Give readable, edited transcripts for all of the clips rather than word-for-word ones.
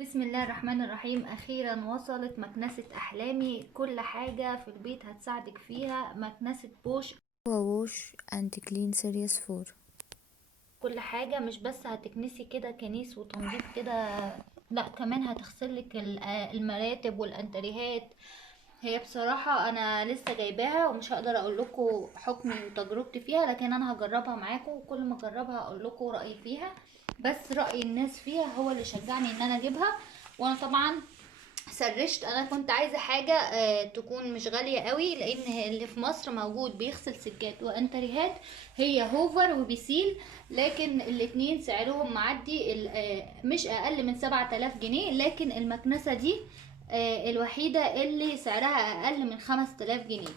بسم الله الرحمن الرحيم. اخيرا وصلت مكنسة احلامي. كل حاجة في البيت هتساعدك فيها مكنسة بوش. ووش اند كلين سيريس 4. كل حاجة مش بس هتكنسي كده كنيس وتنظيف كده، لا كمان هتغسلك المراتب والانتريهات. هي بصراحة انا لسه جايباها ومش هقدر اقول لكم حكمي وتجربتي فيها، لكن انا هجربها معاكم وكل ما اجربها اقول لكم رأيي فيها. بس رأي الناس فيها هو اللي شجعني ان انا اجيبها. وانا طبعا سرشت، انا كنت عايزه حاجه تكون مش غاليه قوي، لان اللي في مصر موجود بيغسل سجاد وانتريهات هي هوفر وبيسيل، لكن الاتنين سعرهم معدي مش اقل من 7000 جنيه، لكن المكنسه دي الوحيده اللي سعرها اقل من 5000 جنيه.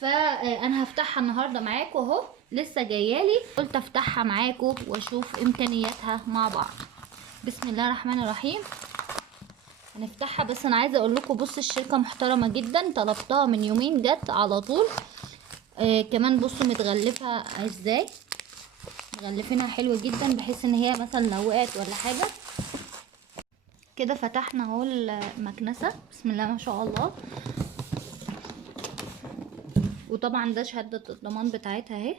فانا هفتحها النهارده معاكم اهو، لسه جايالي قلت افتحها معاكم واشوف امكانياتها مع بعض. بسم الله الرحمن الرحيم. هنفتحها، بس انا عايزه اقول لكم بص الشركه محترمه جدا، طلبتها من يومين جت على طول. كمان بصوا متغلفه ازاي، مغلفينها حلوه جدا بحيث ان هي مثلا لو وقعت ولا حاجه. كده فتحنا اهو المكنسه، بسم الله ما شاء الله. وطبعا ده شهاده الضمان بتاعتها اهي.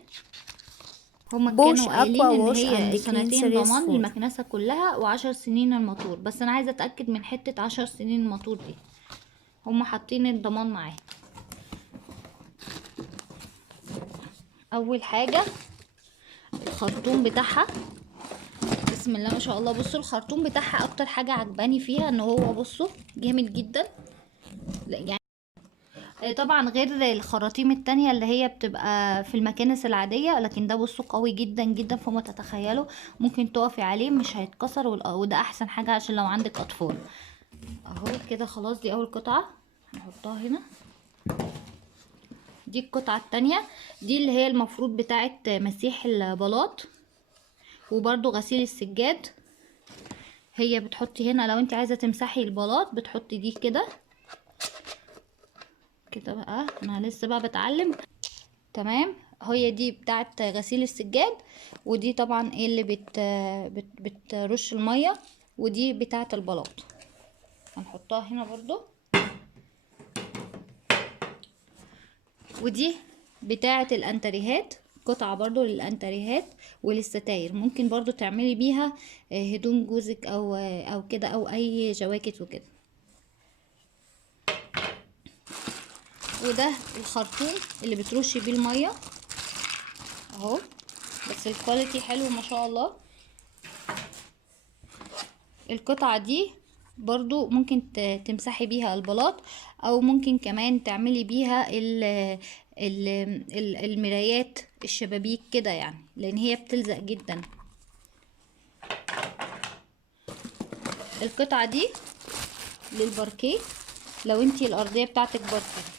هما بوش كانوا اكوا قايلين ان ووش هي اند كلين سنتين سيريس ضمان 4. للمكنسه كلها و10 سنين الموتور، بس انا عايزه اتاكد من حته 10 سنين الموتور دي. هما حاطين الضمان معاه. اول حاجه الخرطوم بتاعها، بسم الله ما شاء الله. بصوا الخرطوم بتاعها اكتر حاجه عجباني فيها ان هو بصوا جامد جدا. لا يعني طبعا غير الخراطيم التانية اللي هي بتبقى في المكانس العادية، لكن ده بصوا قوي جدا جدا فما تتخيلوا. ممكن تقفي عليه مش هيتكسر، وده احسن حاجة عشان لو عندك اطفال. اهو كده خلاص، دي اول قطعة نحطها هنا. دي القطعة التانية، دي اللي هي المفروض بتاعت مسيح البلاط وبرضو غسيل السجاد. هي بتحطي هنا لو انت عايزة تمسحي البلاط بتحطي دي كده كده. بقى انا لسه بقى بتعلم. تمام، هي دي بتاعت غسيل السجاد، ودي طبعا ايه اللي بترش المية، ودي بتاعت البلاط. هنحطها هنا برضو. ودي بتاعت الانتريهات، قطعة برضو للانتريهات وللستاير. ممكن برضو تعملي بيها هدوم جوزك او كده، او اي جواكت وكده. وده الخرطوم اللي بترشي بيه المية اهو، بس الكواليتي حلو ما شاء الله. القطعة دي برضو ممكن تمسحي بيها البلاط، او ممكن كمان تعملي بيها المرايات الشبابيك كده يعني، لان هي بتلزق جدا. القطعة دي للباركيه لو انتي الارضية بتاعتك باركيه.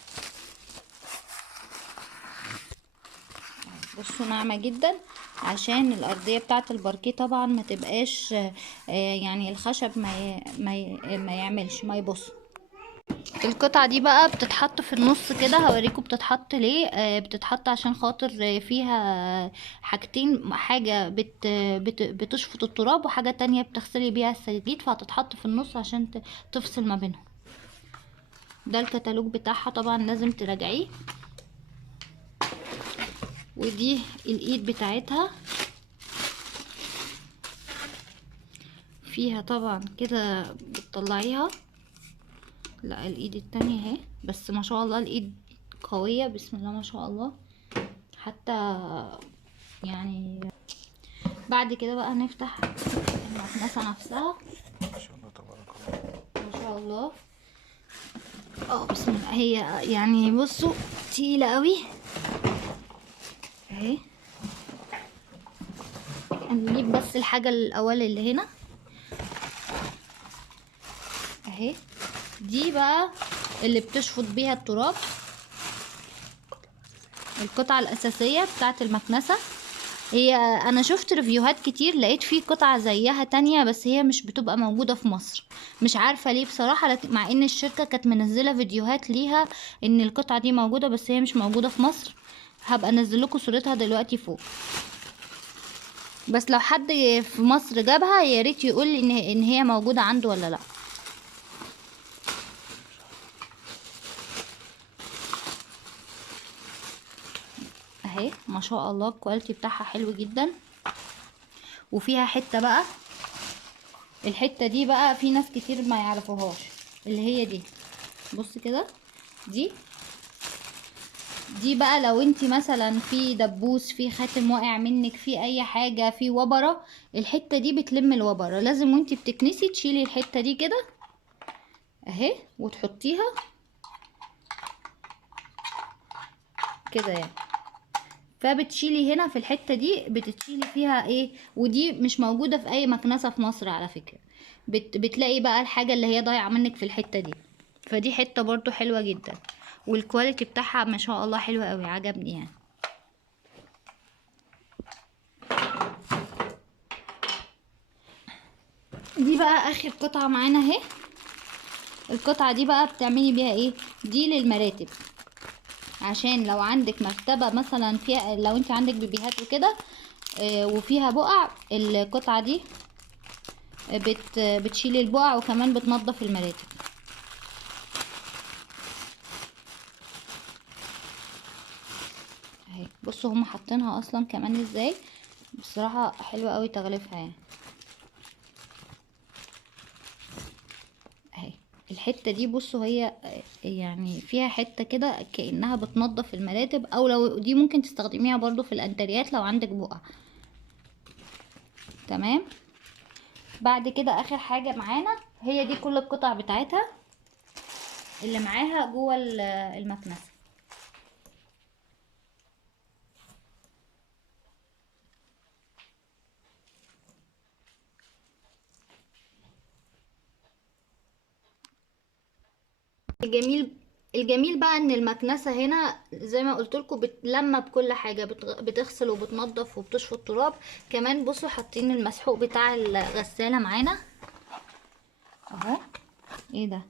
بصوا ناعمة جدا عشان الارضية بتاعت الباركيه طبعا ما تبقاش يعني الخشب ما يعملش ما يبص. القطعة دي بقى بتتحط في النص كده، هوريكم بتتحط ليه. بتتحط عشان خاطر فيها حاجتين، حاجة بتشفط التراب، وحاجة تانية بتغسلي بيها السجاجيد، فهتتحط في النص عشان تفصل ما بينهم. ده الكتالوج بتاعها طبعا لازم تراجعيه. ودي الايد بتاعتها، فيها طبعا كده بتطلعيها. لا الايد التانية اهي، بس ما شاء الله الايد قوية بسم الله ما شاء الله. حتى يعني بعد كده بقى نفتح المكنسة نفسها. ما شاء الله تبارك الله. ما شاء الله. بسم الله. هي يعني بصوا تقيلة قوي اهي. هنجيب بس الحاجة الاول اللي هنا اهي. دي بقى اللي بتشفط بيها التراب، القطعة الأساسية بتاعت المكنسة. هي أنا شفت ريفيوهات كتير، لقيت فيه قطعة زيها تانية بس هي مش بتبقى موجودة في مصر، مش عارفة ليه بصراحة. لكن مع ان الشركة كانت منزلة فيديوهات ليها ان القطعة دي موجودة، بس هي مش موجودة في مصر. هبقى انزل لكم صورتها دلوقتي فوق. بس لو حد في مصر جابها يا ريت يقول لي ان هي موجوده عنده ولا لا. اهي ما شاء الله الكواليتي بتاعها حلو جدا. وفيها حته بقى، الحته دي بقى في ناس كتير ما يعرفوهاش، اللي هي دي. بص كده، دي بقى لو انتي مثلا في دبوس، في خاتم واقع منك، في اي حاجه، في وبره، الحته دي بتلم الوبره. لازم وانتي بتكنسي تشيلي الحته دي كده اهي وتحطيها كده يعني. فبتشيلي هنا في الحته دي، بتشيلي فيها ايه. ودي مش موجوده في اي مكنسه في مصر على فكره. بتلاقي بقى الحاجه اللي هي ضايعه منك في الحته دي. فدي حته برضو حلوه جدا، والكواليتي بتاعها ما شاء الله حلوه قوي، عجبني يعني. دي بقى اخر قطعه معانا اهي. القطعه دي بقى بتعملي بيها ايه؟ دي للمراتب، عشان لو عندك مرتبه مثلا فيها، لو انت عندك بيبيهات وكده وفيها بقع، القطعه دي بتشيل البقع وكمان بتنظف المراتب. اهي بصوا هم حاطينها اصلا كمان ازاي، بصراحه حلوه قوي تغليفها يعني. اهي الحته دي بصوا هي يعني فيها حته كده كانها بتنظف المراتب، او لو دي ممكن تستخدميها برضو في الانتريات لو عندك بقع. تمام. بعد كده اخر حاجه معانا هي دي كل القطع بتاعتها اللي معاها جوه المكنسه. الجميل بقى ان المكنسه هنا زي ما قلت لكم بتلمى بكل حاجه، بتغسل وبتنظف وبتشفط التراب كمان. بصوا حاطين المسحوق بتاع الغساله معانا اهو. ايه ده؟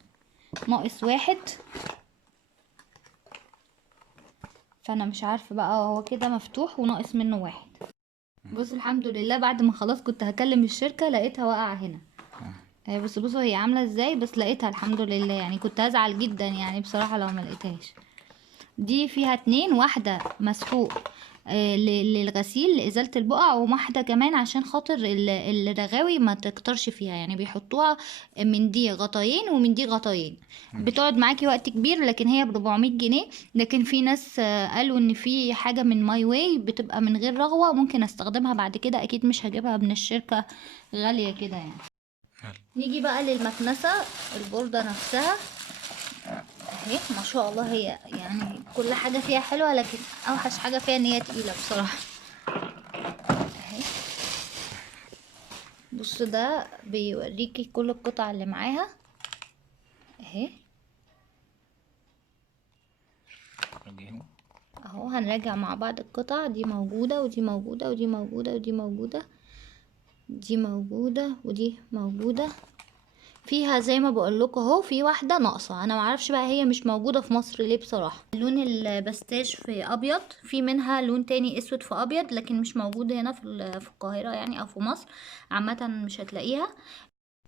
ناقص واحد، فانا مش عارفه بقى هو كده مفتوح وناقص منه واحد. بص الحمد لله بعد ما خلاص كنت هكلم الشركه لقيتها واقعه هنا. بصوا هي عامله ازاي، بس لقيتها الحمد لله يعني. كنت هزعل جدا يعني بصراحه لو ما لقيتهاش. دي فيها اتنين، واحده مسحوق للغسيل لإزالة البقع، وواحدة كمان عشان خاطر الرغاوي ما تكترش فيها، يعني بيحطوها من دي غطاين ومن دي غطاين. بتقعد معاكي وقت كبير، لكن هي ب400 جنيه. لكن في ناس قالوا ان في حاجة من ماي واي بتبقى من غير رغوة، ممكن استخدمها بعد كده. اكيد مش هجيبها من الشركة غالية كده يعني. نيجي بقى للمكنسة البوردة نفسها اهي. ما شاء الله هي يعني كل حاجة فيها حلوة، لكن اوحش حاجة فيها ان هي تقيلة بصراحة اهي. بص ده بيوريكي كل القطع اللي معاها اهي. اهو هنراجع مع بعض القطع دي موجودة ودي موجودة ودي موجودة ودي موجودة، دي موجودة ودي موجودة. فيها زي ما بقول لكم اهو في واحده ناقصه، انا معرفش بقى هي مش موجوده في مصر ليه بصراحه. لون البستاج في ابيض، في منها لون تاني اسود في ابيض، لكن مش موجود هنا في القاهره يعني او في مصر عامه مش هتلاقيها.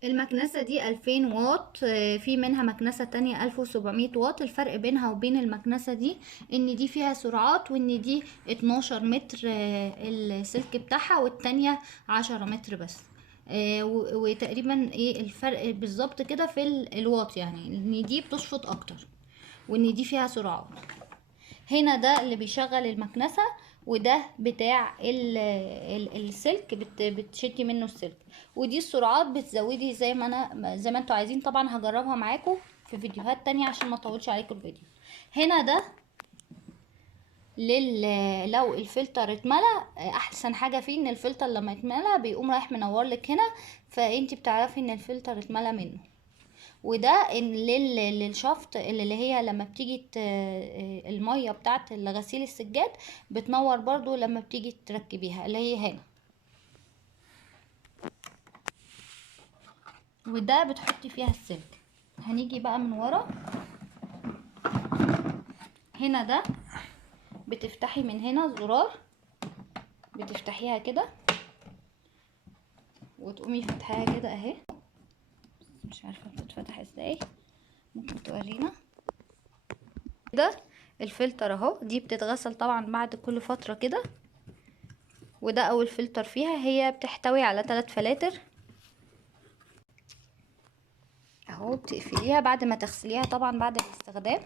المكنسة دي 2000 واط، في منها مكنسة تانية 1700 واط. الفرق بينها وبين المكنسة دي ان دي فيها سرعات، وان دي 12 متر السلك بتاعها، والتانية 10 متر بس. وتقريبا ايه الفرق بالظبط كده في الواط، يعني ان دي بتشفط اكتر وان دي فيها سرعات. هنا ده اللي بيشغل المكنسة، وده بتاع السلك بتشدي منه السلك. ودي السرعات بتزودي زي ما انتوا عايزين. طبعا هجربها معاكم في فيديوهات تانية عشان ما اطولش عليكم الفيديو. هنا ده لو الفلتر اتملى، احسن حاجه فيه ان الفلتر لما يتملى بيقوم رايح منور لك هنا، فانتي بتعرفي ان الفلتر اتملى منه. وده للشفط اللي هي لما بتيجي الميه بتاعت غسيل السجاد بتنور برضو لما بتيجي تركبيها، اللي هي هنا. وده بتحطي فيها السلك. هنيجي بقى من ورا هنا، ده بتفتحي من هنا زرار، بتفتحيها كده وتقومي فاتحاها كده اهي، مش عارفه بتتفتح ازاي، ممكن تورينا كده. الفلتر اهو، دي بتتغسل طبعا بعد كل فتره كده، وده اول فلتر فيها. هي بتحتوي على 3 فلاتر اهو. بتقفليها بعد ما تغسليها طبعا بعد الاستخدام.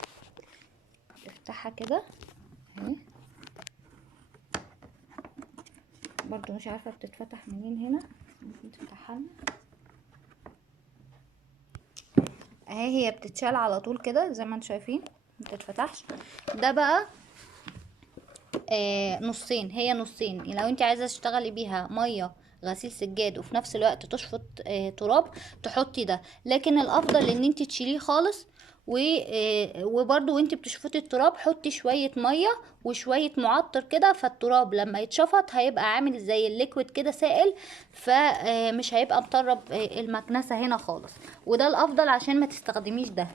افتحها كده اهي، برضو مش عارفه بتتفتح منين هنا، ممكن تفتحها لنا اهي. هي بتتشال على طول كده زي ما انتم شايفين، متتفتحش. ده بقى نصين، هي نصين. لو انت عايزه تشتغلي بيها ميه غسيل سجاد وفي نفس الوقت تشفط تراب، تحطي ده. لكن الافضل ان انت تشيليه خالص، وبرضو وانت بتشفطي التراب حطي شويه ميه وشويه معطر كده، فالتراب لما يتشفط هيبقى عامل زي الليكويد كده سائل، فمش هيبقى مطرب المكنسه هنا خالص. وده الافضل عشان ما تستخدميش ده،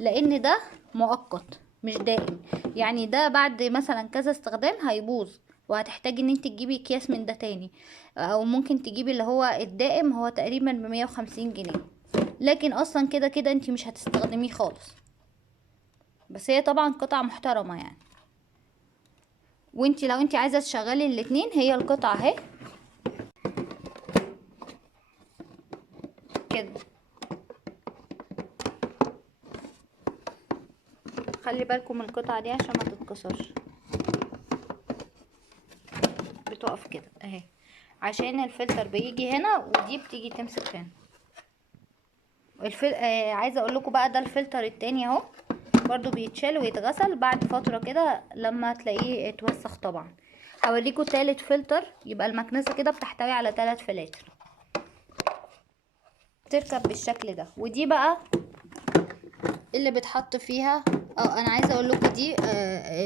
لان ده مؤقت مش دائم. يعني ده بعد مثلا كذا استخدام هيبوظ، وهتحتاجي ان انت تجيبي اكياس من ده تاني، او ممكن تجيبي اللي هو الدائم، هو تقريبا ب150 جنيه. لكن اصلا كده كده انت مش هتستخدميه خالص، بس هي طبعا قطعة محترمة يعني. وانت لو انت عايزة تشغلي الاتنين، هي القطعة اهي كده. خلي بالكم من القطعة دي عشان ما تتكسرش، بتقف كده اهي عشان الفلتر بيجي هنا ودي بتيجي تمسك هنا. عايزه اقول لكم بقى، ده الفلتر التاني اهو، برضو بيتشال ويتغسل بعد فتره كده لما تلاقيه اتوسخ طبعا. هوريكم تالت فلتر. يبقى المكنسه كده بتحتوي على 3 فلاتر، تركب بالشكل ده. ودي بقى اللي بتحط فيها. انا عايزه اقول لكم دي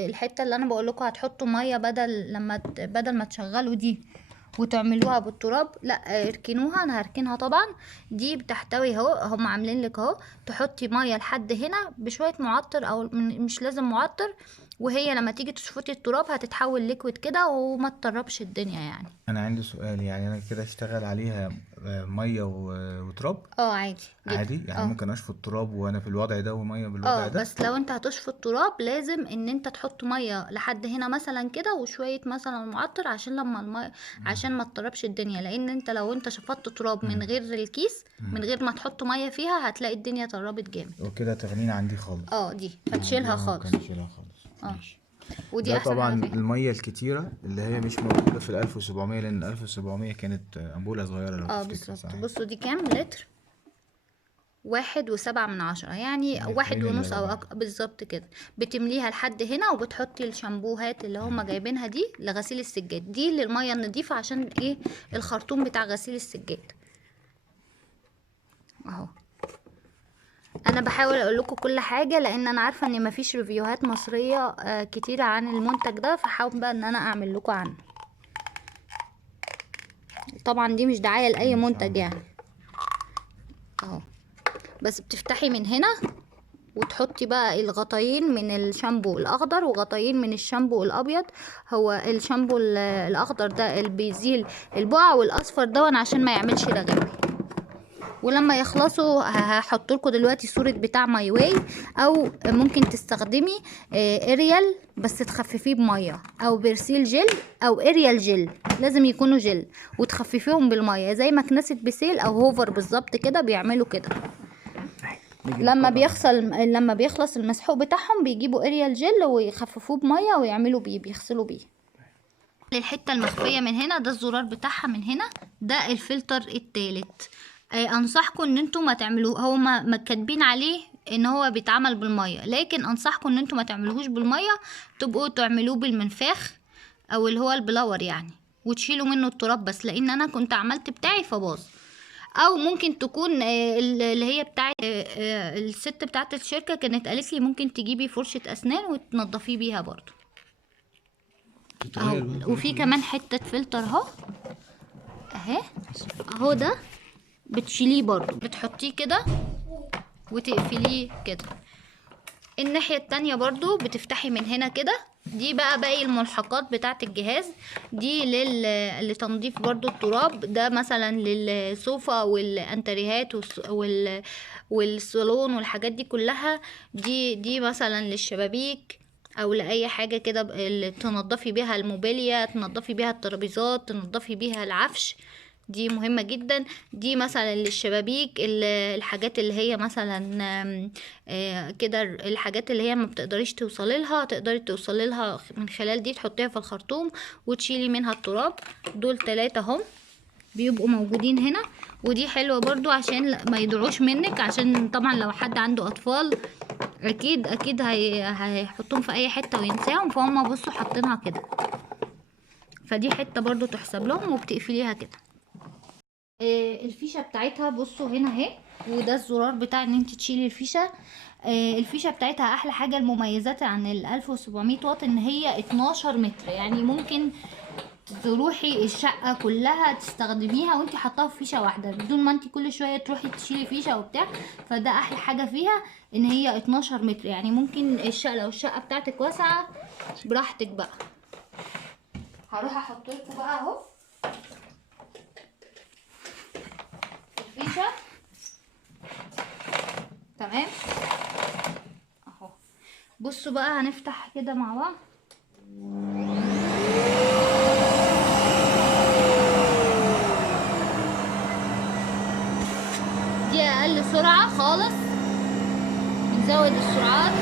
الحته اللي انا بقول لكم هتحطوا ميه بدل ما تشغلوا دي وتعملوها بالتراب، لا اركنوها. انا هركنها طبعا. دي بتحتوي اهو، هم عاملين لك اهو تحطي ميه لحد هنا بشويه معطر، او مش لازم معطر، وهي لما تيجي تشفطي التراب هتتحول ليكويد كده وما تطربش الدنيا يعني. انا عندي سؤال، يعني انا كده اشتغل عليها ميه وتراب عادي جدا. عادي؟ يعني ممكن اشفط تراب وانا في الوضع ده وميه بالوضع ده؟ بس لو انت هتشفط تراب لازم ان انت تحط ميه لحد هنا مثلا كده، وشويه مثلا معطر عشان لما الميه، عشان ما تطربش الدنيا. لان انت لو انت شفطت تراب من غير الكيس، من غير ما تحط ميه فيها، هتلاقي الدنيا طربت جامد. وكده تغنينا عن دي خالص. دي فتشيلها خالص. ممكن اشيلها خالص. ماشي. ودي ده احسن طبعا حاجه فيها. الميه الكتيره اللي هي مش موجوده في ال1700، لان 1700 كانت امبوله صغيره لو تفتكر. بالظبط. صحيح. بصوا دي كام لتر؟ 1.7 يعني 1.5 او بالظبط كده. بتمليها لحد هنا، وبتحطي الشامبوهات اللي هما جايبينها دي لغسيل السجاد، دي للميه النظيفه عشان ايه؟ الخرطوم بتاع غسيل السجاد اهو. انا بحاول اقول لكم كل حاجه، لان انا عارفه ان مفيش ريفيوهات مصريه كتيره عن المنتج ده، فحاول بقى ان انا اعمل لكم عنه. طبعا دي مش دعايه لاي منتج يعني اهو. بس بتفتحي من هنا وتحطي بقى الغطيين من الشامبو الاخضر وغطيين من الشامبو الابيض. هو الشامبو الاخضر ده اللي بيزيل البقع، والاصفر ده عشان ما يعملش رغاوي. ولما يخلصوا هحط لكم دلوقتي صورة بتاع ماي واي، او ممكن تستخدمي اريال بس تخففيه بمية، او برسيل جل، او اريال جل، لازم يكونوا جل، وتخففيهم بالمية زي مكنسة بسيل او هوفر بالظبط كده، بيعملوا كده. لما بيخلص المسحوق بتاعهم بيجيبوا اريال جل ويخففوه بمية ويعملوا بيه، بيغسلوا بيه. الحتة المخفية من هنا ده الزرار بتاعها من هنا، ده الفلتر التالت. انصحكم ان انتوا ما تعملوه، هو ما كاتبين عليه ان هو بيتعمل بالميه، لكن انصحكم ان انتوا ما تعملوهوش بالميه، تبقوا تعملوه بالمنفاخ او اللي هو البلاور يعني، وتشيلوا منه التراب بس، لان انا كنت عملت بتاعي فباظ. او ممكن تكون اللي هي بتاعت الست بتاعت الشركه كانت قالت لي ممكن تجيبي فرشه اسنان وتنضفيه بيها برضو اهو. وفي كمان حته فلتر اهو ده بتشيليه برضو، بتحطيه كده وتقفليه كده. الناحية التانية برضو بتفتحي من هنا كده دي بقى باقي الملحقات بتاعه الجهاز. دي لتنظيف برضو التراب، ده مثلا للصوفة والانتريهات والصالون والحاجات دي كلها. دي مثلا للشبابيك او لاي حاجه كده اللي تنضفي بيها الموبيليا، تنضفي بيها الترابيزات، تنضفي بيها العفش. دي مهمة جدا. دي مثلا للشبابيك، الحاجات اللي هي مثلا كده، الحاجات اللي هي ما بتقدريش توصلي لها، تقدري توصلي لها من خلال دي، تحطيها في الخرطوم وتشيلي منها التراب. دول 3 هم بيبقوا موجودين هنا. ودي حلوة برضو عشان ما يضيعوش منك، عشان طبعا لو حد عنده اطفال اكيد هيحطهم في اي حتة وينساهم، فهم بصوا حاطينها كده، فدي حتة برضو تحسب لهم وبتقفليها كده. الفيشه بتاعتها بصوا هنا اهي، وده الزرار بتاع ان انت تشيلي الفيشه. الفيشه بتاعتها احلى حاجه، المميزات عن ال 1700 واط ان هي 12 متر، يعني ممكن تروحي الشقه كلها تستخدميها وانت حطاها في فيشه واحده، بدون ما انت كل شويه تروحي تشيلي فيشه وبتاع. فده احلى حاجه فيها ان هي 12 متر، يعني ممكن لو الشقه بتاعتك واسعه براحتك بقى. هروح احط لكم بقى اهو الفيشه. تمام اهو. بصوا بقى هنفتح كده مع بعض. دي اقل سرعة خالص، بنزود السرعات.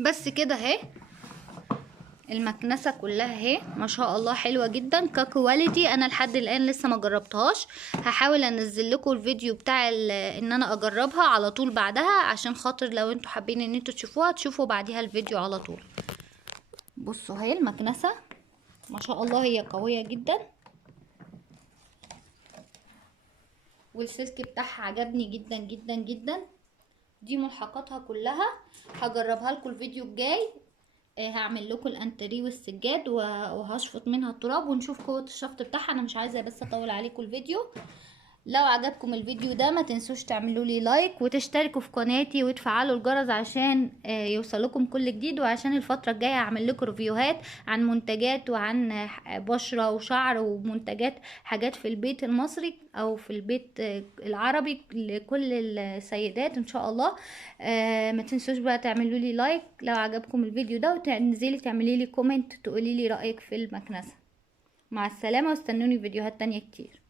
بس كده اهي المكنسه كلها اهي، ما شاء الله حلوه جدا ككواليتي. انا لحد الان لسه ما جربتهاش، هحاول انزل لكم الفيديو بتاع ان انا اجربها على طول بعدها، عشان خاطر لو انتوا حابين ان انتوا تشوفوها تشوفوا بعدها الفيديو على طول. بصوا اهي المكنسه ما شاء الله هي قويه جدا، والسلك بتاعها عجبني جدا جدا جدا. دي ملحقاتها كلها هجربها لكم الفيديو الجاي. هعمل لكم الانتريه والسجاد وهشفط منها التراب ونشوف قوة الشفط بتاعها. انا مش عايزة بس اطول عليكم الفيديو. لو عجبكم الفيديو ده ما تنسوش تعملوا لي لايك وتشتركوا في قناتي وتفعلوا الجرس عشان يوصلكم كل جديد، وعشان الفترة الجاية هعمل لكم ريفيوهات عن منتجات وعن بشرة وشعر ومنتجات، حاجات في البيت المصري او في البيت العربي لكل السيدات ان شاء الله. ما تنسوش بقى تعملوا لي لايك لو عجبكم الفيديو ده، وتنزلي تعملي لي كومنت تقولي لي رأيك في المكنسة. مع السلامة، واستنوني فيديوهات تانية كتير.